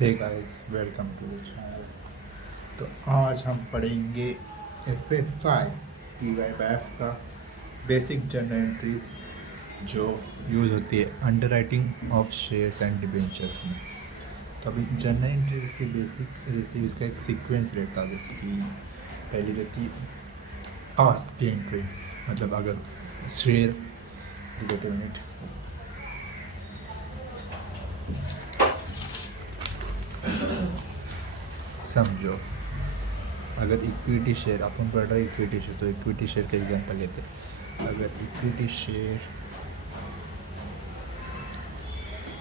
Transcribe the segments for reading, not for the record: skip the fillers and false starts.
Hey guys, welcome to the channel. तो आज हम पढ़ेंगे FA5 PYBF का बेसिक जर्नल एंट्रीज जो यूज़ होती है under writing of shares and debentures में। तो अभी जर्नल एंट्रीज की बेसिक रहती है, इसका एक सीक्वेंस रहता है। जैसे कि पहली रहती है आस्क की एंट्री, मतलब अगर शेयर मिनट समझो, अगर इक्विटी शेयर अपन पढ़ रहे हैं इक्विटी शेयर, तो इक्विटी शेयर का एग्जांपल लेते हैं। अगर इक्विटी शेयर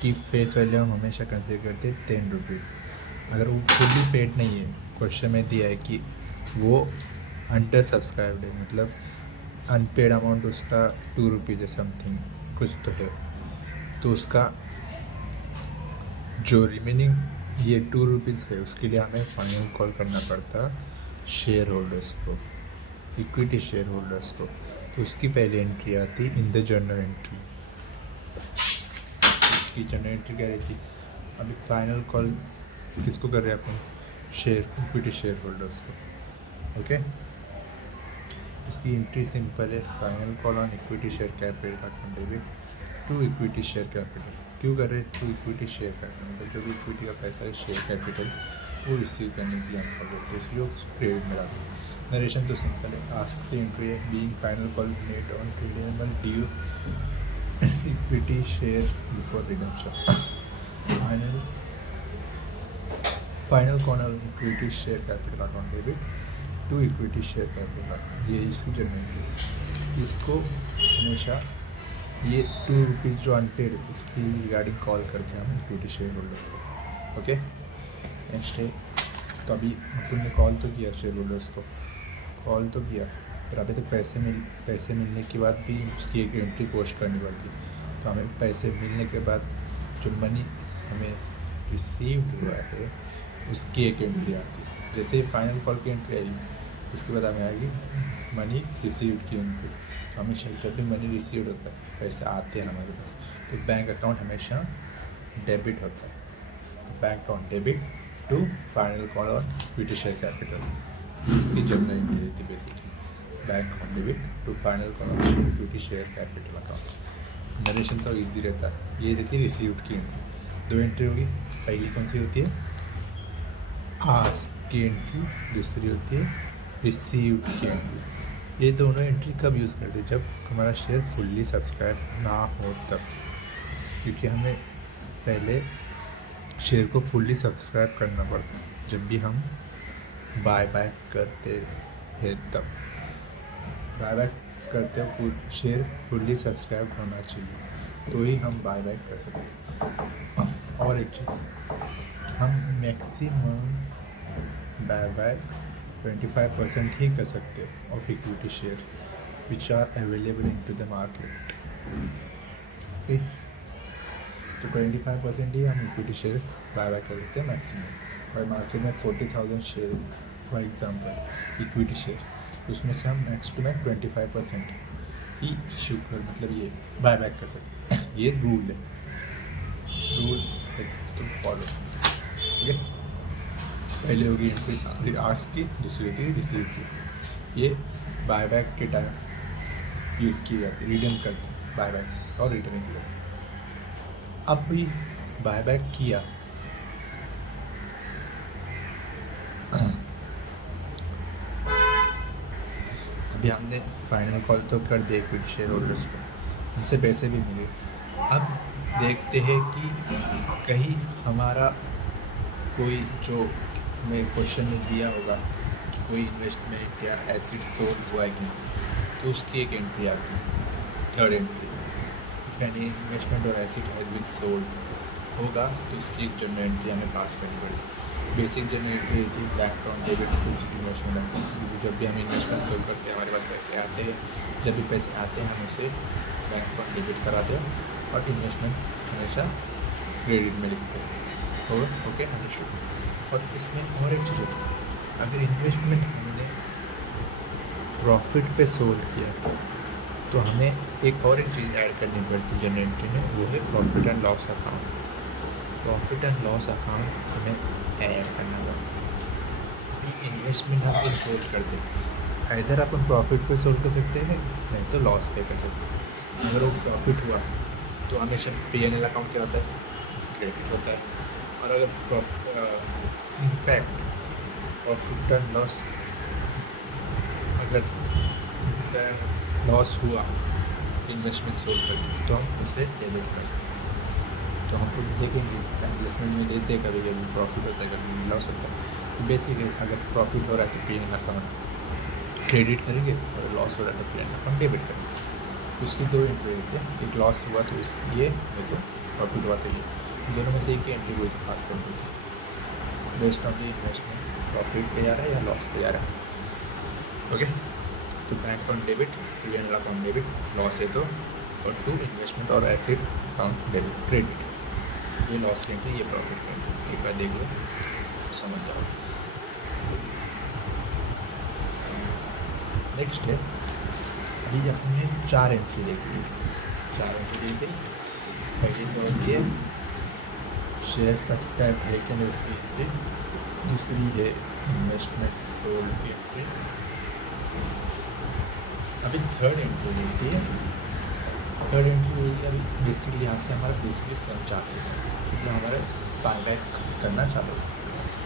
की फेस वैल्यू हम हमेशा कंसिडर करते हैं 10 रुपीज़। अगर वो फुल्ली पेड नहीं है, क्वेश्चन में दिया है कि वो अंडर सब्सक्राइब्ड है, मतलब अनपेड अमाउंट उसका 2 रुपीज़ है समथिंग कुछ तो है, तो उसका जो रिमेनिंग ये 2 रुपीज़ है उसके लिए हमें फाइनल कॉल करना पड़ता शेयर होल्डर्स को, इक्विटी शेयर होल्डर्स को। तो उसकी पहली एंट्री आती इन द जर्नल एंट्री। उसकी जर्नल एंट्री क्या रहती, अभी फाइनल कॉल किसको कर रहे हैं अपन, शेयर इक्विटी शेयर होल्डर्स को। ओके, उसकी एंट्री सिंपल है, final call on equity share capital account debit to equity share capital. क्यों कर रहे हैं टू इक्विटी शेयर कैपिटल, मतलब जो भी इक्विटी का पैसा है शेयर कैपिटल वो रिसीव करने के लिए हम कर देते हैं, इसलिए उसको क्रेडिट में डालते हैं। नरेशन तो सिंपल है, आस्क द एंट्री है being final call made on preliminary due equity share before redemption. Final call on equity share capital account debit to equity share capital account, ये इसकी जर्नल। इसको हमेशा ये 2 रुपीज़ जो unpaid है उसकी रिगार्डिंग कॉल करते हैं हम इक्विटी शेयर होल्डर को। ओके, नेक्स्ट है, तो अभी अपन ने कॉल तो किया शेयर होल्डर्स को, कॉल तो किया, पर अभी तक पैसे मिलने के बाद भी उसकी एक एंट्री पोस्ट करनी पड़ती। तो हमें पैसे मिलने के बाद जो मनी हमें रिसीव्ड हुआ है उसकी एक एंट्री आती है। जैसे ही फाइनल कॉल की एंट्री आई उसके बाद हमें आएगी मनी रिसीव्ड की एंट्री। हमेशा जब भी मनी रिसीव्ड होता है, पैसे आते हैं हमारे पास, तो बैंक अकाउंट हमेशा डेबिट होता है। तो bank account debit to final call on equity share capital, इसकी जर्नल एंट्री रहती है basically. Bank account debit to final call on equity share capital account. Narration तो ईजी रहता है, ये रहती है रिसीव्ड की एंट्री। 2 एंट्री होगी, पहली कौन सी होती है आस्क की एंट्री, दूसरी होती है रिसीव्ड की एंट्री। ये दोनों एंट्री कब यूज़ करते हैं, जब हमारा शेयर फुल्ली सब्सक्राइब ना हो तब, क्योंकि हमें पहले शेयर को फुल्ली सब्सक्राइब करना पड़ता है। जब भी हम बाय बैक करते हैं तब बाय बैक करते हो शेयर फुल्ली सब्सक्राइब होना चाहिए, तो ही हम बाय बैक कर सकते हैं। और एक चीज़, हम मैक्सिमम बाय बैक 25% ही कर सकते हैं of equity share which are available in to the market. Okay, तो 25% ही हम इक्विटी शेयर बाय बैक कर सकते हैं मैक्सिमम। और मार्केट में 40,000 share for example equity share, उसमें से हम मैक्स टू मैक्स 25% ही इशू कर, मतलब ये बाय बैक कर सकते हैं। ये रूल है, रूल फॉलो। ओके, पहले होगी एंट्री आस्क की, दूसरी होती है रिसीव की। ये बाय बैक के टाइम यूज़ की जाती है, रिडीम करते हैं बाय बैक और रिटर्निंग के लिए। अब भी बाय बैक किया, अभी हमने फाइनल कॉल तो कर दिया इक्विटी शेयर होल्डर्स को, उनसे पैसे भी मिले। अब देखते हैं कि कहीं हमारा कोई जो हमें क्वेश्चन में दिया होगा कि कोई इन्वेस्टमेंट या एसिड सोल्ड हुआ है कि नहीं, तो उसकी एक एंट्री आती है, third entry. If any investment और एसिड हैज़ बीन सोल्ड होगा तो उसकी एक जर्नल एंट्री हमें पास करनी पड़ेगी। बेसिक जर्नल एंट्री रहती है bank account debit to investment account. जब भी हम इन्वेस्टमेंट सोल्व करते हैं हमारे पास पैसे आते हैं, जब भी पैसे आते हैं हम उसे बैंक अकाउंट डेबिट कराते हैं और इन्वेस्टमेंट हमेशा क्रेडिट में लिखते हैं। Okay, understood. और इसमें और एक चीज़ होती है, अगर इन्वेस्टमेंट हमने प्रॉफिट पे सोल्ड किया तो हमें एक और एक चीज़ ऐड करनी पड़ती है जर्नल एंट्री में, वो है profit and loss account. Profit and loss account हमें ऐड करना पड़ता है। इन्वेस्टमेंट हम इंक्लूड करते हैं, इधर अपन प्रॉफिट पे सोल्व कर सकते हैं, नहीं तो लॉस पे कर सकते हैं। अगर वो प्रॉफिट हुआ तो हमेशा P&L अकाउंट क्या होता है, क्रेडिट होता है। और अगर इनफैक्ट प्रॉफिट एंड लॉस अगर लॉस हुआ इन्वेस्टमेंट सोल्व करके तो हम उसे डेबिट करते हैं। तो हम लोग देखेंगे इन्वेस्टमेंट में देते हैं, कभी कभी प्रॉफिट होता है, कभी लॉस होता है। तो बेसिकली अगर प्रॉफिट हो रहा है तो P&L अकाउंट क्रेडिट करेंगे और लॉस हो रहा है तो P&L अकाउंट डेबिट करेंगे। उसकी दो एंट्री होती है, एक लॉस हुआ तो इस ये, नहीं तो प्रॉफिट हुआ तो ये, दोनों में से एक ही एंट्री हुई तो पास कर दी थी based on the investment profit पे जा रहा है या लॉस पे जा रहा है। ओके, तो bank account debit, P&L account debit loss है तो, और 2 इन्वेस्टमेंट और एसेट अकाउंट डेबिट क्रेडिट, ये लॉस की एंट्री, ये प्रॉफिट की एंट्री। एक बार देख लो समझ जाओ। नेक्स्ट है, अभी अपने 4 एंट्री देखी, 4 एंट्री देखी। पहली तो ये शेयर सब्सक्राइब है कि नहीं उसकी एंट्री, दूसरी है इन्वेस्टमेंट सोल्ड की एंट्री। अभी थर्ड एंट्री मिलती है, थर्ड एंट्री होगी अभी बेसिकली यहाँ से हमारा बेसिकली सम चालू है, तो हमारे बायबैक करना चालू है।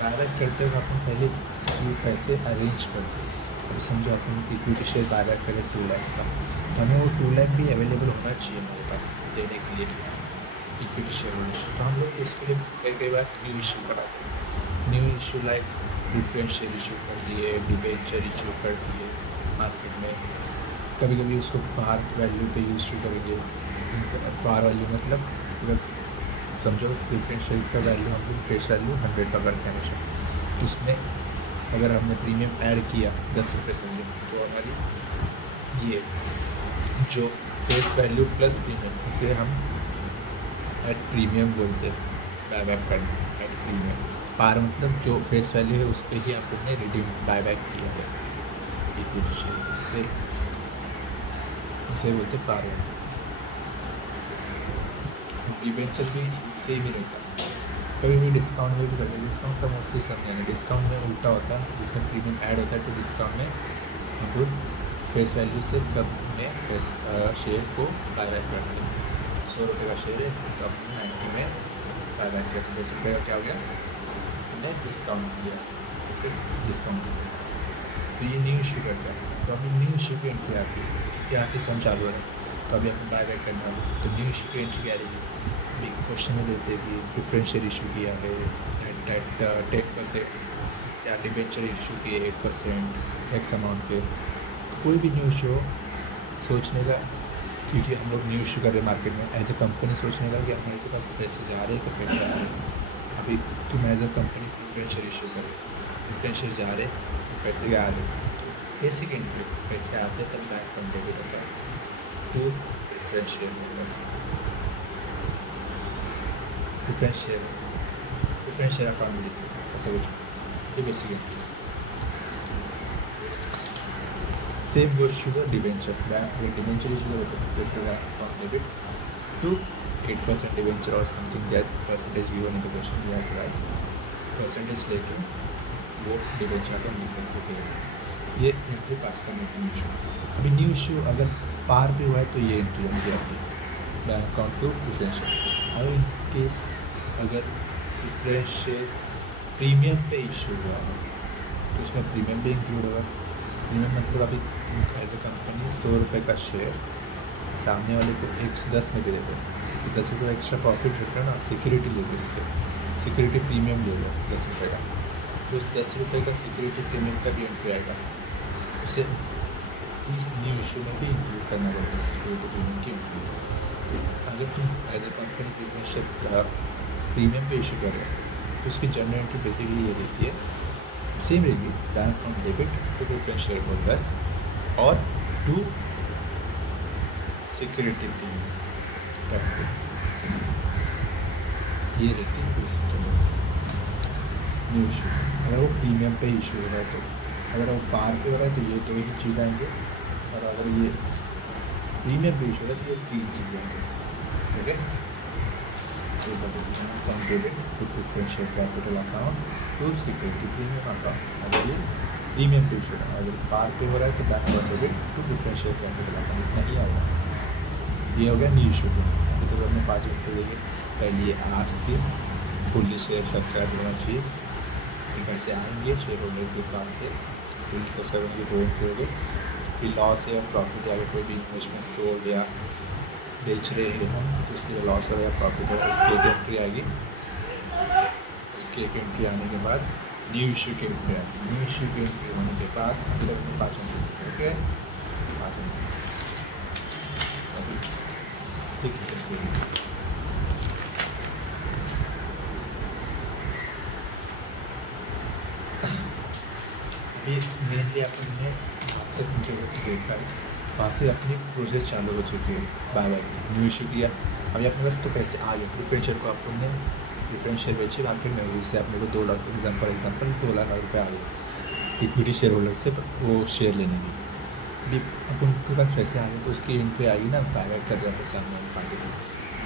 बायबैक करते हुए अपन पहले जो पैसे अरेंज करते हैं, अभी समझो अपन इक्विटी शेयर बायबैक करें 2 लाख का, तो हमें वो 2 लाख भी अवेलेबल होना चाहिए हमारे पास देने के लिए इक्विटी शेयर होल्डर्स। तो हम लोग इसके लिए कई बार न्यू इशू कराते हैं, new issue like preference share issue कर दिए, डिबेंचर इशू कर दिए मार्केट में। कभी कभी उसको पार वैल्यू पे इशू करेंगे। पार वैल्यू मतलब अगर समझो प्रेफरेंस शेयर का वैल्यू हम लोग फेस वैल्यू 100 का करते हैं हमेशा, तो उसमें अगर हमने प्रीमियम ऐड किया 10 रुपये समझो, तो हमारी ये जो फेस वैल्यू प्लस प्रीमियम, इसे हम एट प्रीमियम बोलते हैं, बायबैक करना एट प्रीमियम। पार मतलब जो फेस वैल्यू है उस पर ही आप लोग ने रिडीम बायबैक किया है इक्विटी शेयर, उसे बोलते हैं पार वैल्यू। डिबेंचर भी सेम ही रहता है, कभी भी डिस्काउंट में भी करते हैं। डिस्काउंट का मोस्टली समझा नहीं, डिस्काउंट में उल्टा होता है, जिसमें प्रीमियम ऐड होता है तो डिस्काउंट में हम लोग फेस वैल्यू से कब में शेयर को बायबैक करते हैं। 100 रुपये का शेयर है तो आपने 90 में बायबैक किया, तो 10 रुपये का क्या हो गया, हमने डिस्काउंट किया, उसे डिस्काउंट किया। तो ये न्यू इशू करता है, तो अभी न्यू इशू की एंट्री आती है, यहाँ से सम चालू है तो अभी आपको बायबैक करना होगा, तो न्यू इशू की एंट्री क्या रहेगी। अभी क्वेश्चन में देते कि प्रेफरेंशियल इशू किया है एट 10% या डिबेंचर इशू किए 8% एक्स अमाउंट के। कोई भी न्यू इशू हो सोचने का, क्योंकि हम लोग न्यू इशू कर रहे हैं मार्केट में, एज ए कंपनी सोचने का कि हमारे पास पैसे जा रहे हैं तो पैसे आ रहे हैं। अभी तुम as a company preferential issue कर प्रेफरेंशियल जा रहे पैसे क्या आ रहे, बेसिक एंट्री पैसे आते तब बैंक अकाउंट डेबिट होता है to preferential holders. Preferential account में ऐसा कुछ, ये basic entry. Same goes to the debenture, bank debenture issue होता है preferential account debit to 8% debenture और something that percentage given in the question, you have to write percentage लेके वो debenture का लिख सकते हैं। ये एंट्री पास करने की न्यू इशू। अभी न्यू इशू अगर पार भी हुआ है तो ये एंट्री ऐसी आती है, बैंक अकाउंट टू प्रेफरेंशियल। और इन केस अगर प्रेफरेंशियल प्रीमियम पे इशू हुआ हो तो उसमें प्रीमियम भी इंक्लूड होगा। प्रीमियम मतलब अभी एज ए कंपनी 100 रुपये का शेयर सामने वाले को 110 में दे देते हैं, तो 10 रुपये एक्स्ट्रा प्रॉफिट रहता है ना, सिक्योरिटी ले लो, इससे सिक्योरिटी प्रीमियम ले लो 10 रुपये का, तो उस 10 रुपये का सिक्योरिटी प्रीमियम का भी एंट्री आएगा, उसे इस न्यू इशू में भी इंक्लूड करना पड़ेगा सिक्योरिटी प्रीमियम की एंट्री। तो अगर तुम as a company preferential premium पे इशू कर रहे हो तो उसकी जनरल एंट्री बेसिकली ये देखिए सेम रहेगी, bank account debit to preferential holders और टू सिक्योरिटी प्रीमियम टैक्सेस, ये रहती है बेसिक न्यू इशू। अगर वो प्रीमियम पे इशू हो रहा है तो, अगर वो पार पे हो रहा है तो ये 2 ही चीज़ आएंगे, और अगर ये प्रीमियम पे इशू हो रहा है तो ये 3 चीज़ें आएंगे। ओके, ये बता from debit to preference share capital account to security premium account. अगर ये प्रीमियम पे इशू है, अगर पार पे हो रहा है तो back from debit to preference share capital account इतना ही आएगा। ये हो गया न्यू इशू पे। अभी तो हमने 5 मिनट देंगे। पहले ये आर्ट्स की फुल्ली शेयर सब्सक्राइब होना चाहिए, इधर से आएंगे शेयर होल्डर के पास से फुल सब्सक्राइब होंगे, गोइंग करोगे। फिर लॉस है या प्रॉफिट है, अगर कोई भी इन्वेस्टमेंट सोल्ड या बेच रहे हैं हम तो उसके लिए लॉस हो या प्रॉफिट हो, उसकी एक एंट्री आएगी। उसकी एक एंट्री आने के बाद न्यू इशू की एंट्री आएगी। न्यू इशू की एंट्री होने के बाद फिर अपने 5 मिनट ओके 5 मिनट अभी 6 एंट्री। ये मेनली अपने आपको जो देखा है वहाँ से अपनी प्रोसेस चालू हो चुकी है। बाय बाय न्यू इशू किया, अभी अपने पास तो पैसे आ गए। प्रेफरेंस शेयर को आपने प्रेफरेंस शेयर बेचे मार्केट में, से अपने को 2 लाख एग्जाम्पल 2 लाख रुपये आ गए इक्विटी शेयर होल्डर से वो शेयर लेने की। अभी अब उनके पास पैसे आ गए तो उसकी एंट्री आएगी ना, बायबैक कर रहे हैं सामने वाली पार्टी से।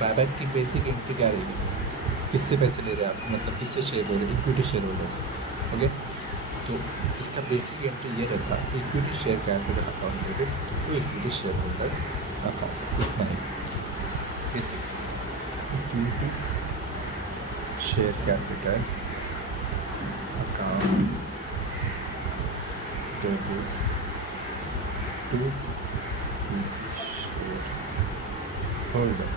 बायबैक की बेसिक एंट्री क्या रहेगी, किससे पैसे ले रहे हैं आप, मतलब किससे शेयर ले रहे हैं, इक्विटी शेयर होल्डर से। ओके, तो इसका बेसिक एंट्री ये रहता है equity share capital account debit to equity share holders account, इतना ही basic equity share capital account debit to equity share holder,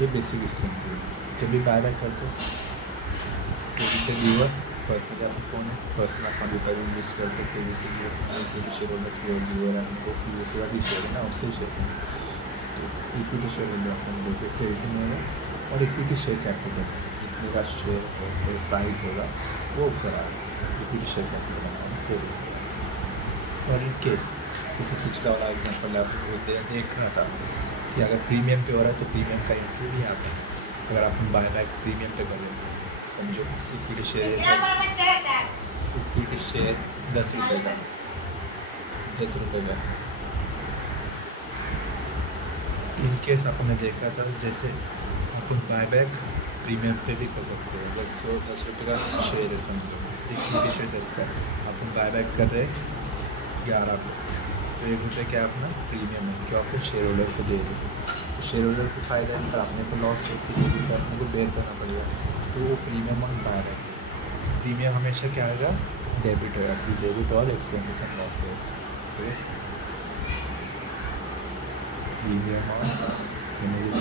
ये बेसिक इसकी एंट्री। जब भी बाय बैक करते हो क्रेडिट व्यूअर पर्सनल आपका कौन है, पर्सनल अकाउंट का यूज़ करते क्रेडिट शेयर होल्डर की व्यूअर है उनको दूसरा भी शेयर है ना, उससे शेयर करें तो इक्विटी शेयर होल्डर अकाउंट देखिए क्रेडिट में होगा। और इक्विटी शेयर कैपिटल जितने का शेयर प्राइस होगा वो ऊपर आएगा, इक्विटी शेयर कैपिटल अकाउंट हो। और इन केस जैसे पिछला वाला एग्जाम्पल आपको देखा था कि अगर प्रीमियम पे हो रहा है तो प्रीमियम का एंट्री नहीं आता है। अगर आप बाय बैक प्रीमियम पे कर रहे समझो इक्विटी शेयर 10 रुपये का 10 रुपये का इन केस आपने देखा था। जैसे अपन बायबैक प्रीमियम पे भी कर सकते हैं, 10 रुपये का शेयर है समझो, इक्विटी शेयर 10 का अपन बायबैक कर रहे 11 पे, तो 1 रुपये क्या अपना प्रीमियम है जो आपको शेयर होल्डर को दे दे। तो शेयर होल्डर को फ़ायदा है, पर अपने को लॉस है कि अपने को बेयर करना पड़ेगा। तो वो प्रीमियम और बायबैक, प्रीमियम हमेशा क्या आएगा डेबिट होगा, डेबिट और एक्सपेंसेस एंड लॉसेस। प्रीमियम और प्रीमियम और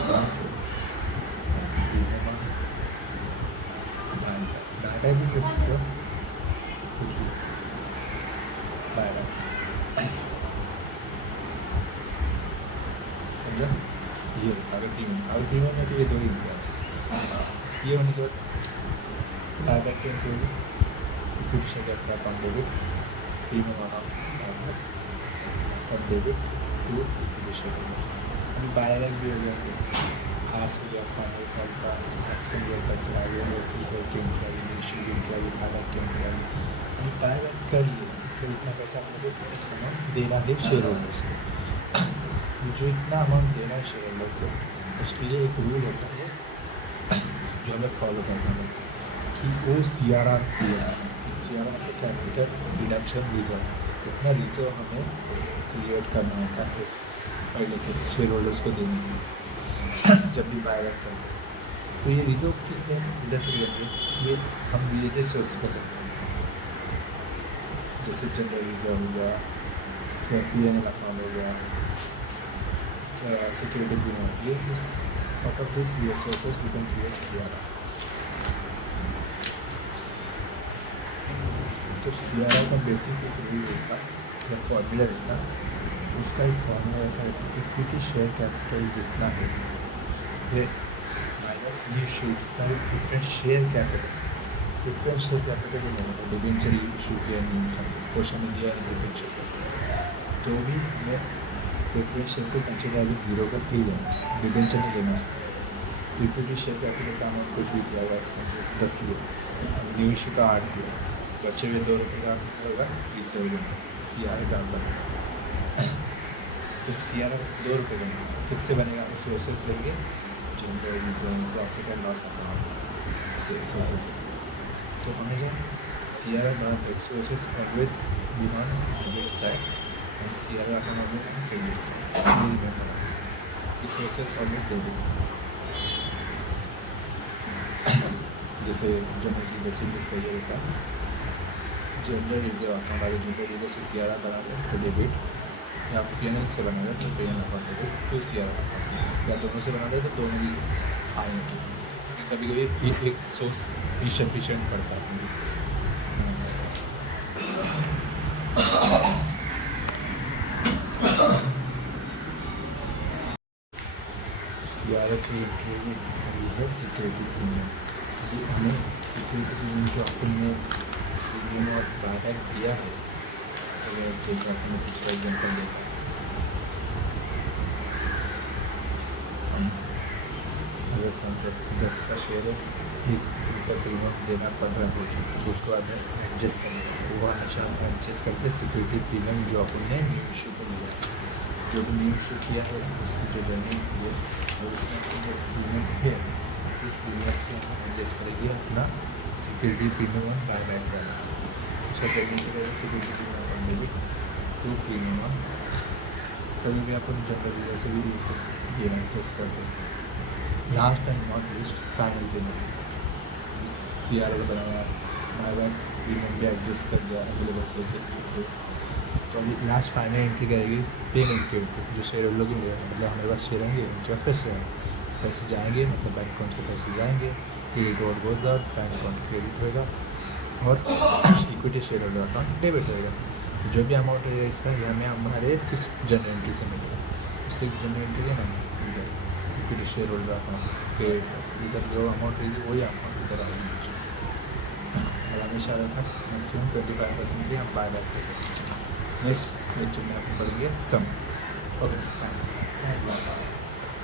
बायबैक भी कर सकते हो, कुछ भी बायबैक समझा। ये अगर प्रीमियम में तो ये 2 ही होगा। ये होने के बाद बायबैक के होगी equity share capital account debit premium account from debit to equity share holder. अभी बायबैक भी हो गया, आस हो गया फाइनल कॉल का, एक्स हो गया पैसे आ गए, ऑफिसर की एंट्री आ गई, इशू की एंट्री आ गई, बायबैक की एंट्री आ गई। अभी बायबैक कर लिए तो इतना पैसा मुझे एक्स अमाउंट देना है शेयर होल्डर्स को। जो इतना अमाउंट देना है शेयर होल्डर को उसके लिए एक रूल होता है जो हमें फॉलो करना है कि वो CRR दिया है। CRR मतलब कैपिटल रिडक्शन रिजर्व, इतना रिजर्व हमें क्रिएट करना होता है पहले से शेयर होल्डर्स को देने के लिए जब भी बायबैक करते हैं। तो ये रिजर्व किस लिए इधर से लेते हैं, ये हम रिलेटेड सोर्स कर सकते हैं, जैसे जनरल रिजर्व हो गया, PNL अकाउंट हो गया, सिक्योरिटी बिल, ये out of this resources we can create CRR। तो CRR का बेसिक एक रूल रहता है या फॉर्मूला रहता है, उसका एक फॉर्मूला ऐसा रहता है इक्विटी शेयर कैपिटल जितना है उससे माइनस न्यू इशू जितना है प्रेफरेंस शेयर कैपिटल ही नहीं है, डिबेंचर इशू किया नहीं समझो, क्वेश्चन में दिया नहीं प्रेफरेंस शेयर कैपिटल, तो भी हमें प्रेफरेंस शेयर को कंसिडर एज 0 कर के लेना, डिबेंचर नहीं लेना उसका। इक्विटी शेयर कैपिटल का अमाउंट कुछ भी दिया हुआ समझो 10 लिया, न्यू इशू का 8 दिया, बचे हुए 2 रुपये का होगा रिजर्व CRR का अंदर। तो CRR 2 रुपये बनेगा। किससे बनेगा? उस सोर्सेस लेंगे, general reserve, profit and loss account से सोर्सेस से। तो हमेशा CRR बढ़ाते हैं, sources always beyond debit side and CRR account always on credit side. Remember sources always debit. जैसे जनरल रिजर्व जिसका ये होता है जनरल रिजर्व अकाउंट, अगर जनरल रिजर्व से CRR बना दो तो डेबिट, या PNL से बनेगा तो PNL account debit to CRR account, या दोनों से बना दे तो दोनों भी आएंगे। कभी कभी एक सोर्स इनसफिशिएंट पड़ता है। CRR की इंटरव्यू है सिक्योरिटी प्रीमियम। हमें सिक्योरिटी प्रीमियम जो अपन ने प्रीमियम और बायबैक दिया है, जैसे आपने पिछला एग्जाम्पल देखा, अगर समझो 10 का शेयर है, 1 रुपये प्रीमियम देना पड़ रहा है तो उसको बाद में एडजस्ट करना, वो हमेशा एडजस्ट करते सिक्योरिटी प्रीमियम जो अपन ने न्यू इशू को लिया, जो भी न्यू इशू किया है उसकी जो पेमेंट की है और उसमें जो प्रीमियम है उस प्रीमियम से हम एडजस्ट करेंगे अपना सिक्योरिटी प्रीमियम और बायबैक वाला। उसका पेमेंट करेगा सिक्योरिटी प्रीमियम और डेबिट टू प्रीमियम। कभी भी अपन जनरल रिजर्व से भी ये एडजस्ट करते हैं। Last and not least final payment, CRR बनाया, बायबैक प्रीमियम भी एडजस्ट कर दिया अवेलेबल सोर्सेस के थ्रू। तो अभी लास्ट फाइनल एंट्री करेगी पेमेंट के ऊपर, जो शेयर होल्डर की मिलेगा, मतलब हमारे पास शेयर होंगे, उनके पास पैसे आएंगे, पैसे जाएंगे, मतलब बैंक अकाउंट से पैसे जाएंगे, क्रेडिट और goes out, bank account credit होएगा और equity share holder account debit होएगा। जो भी अमाउंट रहेगा इसका ये हमें हमारे 6th जनरल एंट्री से मिलेगा। 6th जनरल एंट्री है ना, इधर equity share holder account credit, इधर जो अमाउंट रहेगी वही अकाउंट इधर आएगी। और हमेशा मैक्सिमम 25% भी हम बायबैक कर सकते हैं। नेक्स्ट लेक्चर में अपन पढ़ेंगे सम। ओके।